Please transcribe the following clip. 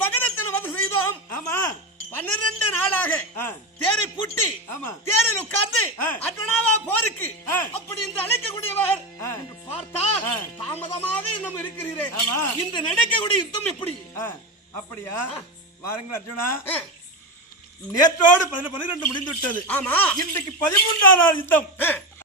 பகதத்தன் வந்து செய்தோம். ஆமா 12 நாளாக தேரை பூட்டி தேரில் உட்கார்ந்து அர்ஜுனாவா போருக்கு அப்படி என்று அழைக்கக்கூடியவர் என்று பார்த்தால் தாமதமாக இன்னும் இருக்கிறீரே. இந்த நடக்கக்கூடிய யுத்தம் எப்படி? அப்படியா? வாருங்கள் அர்ஜுனா. நேற்றோடு 12 முடிந்து விட்டது. ஆமா, இன்றைக்கு 13ஆம் நாள் யுத்தம்.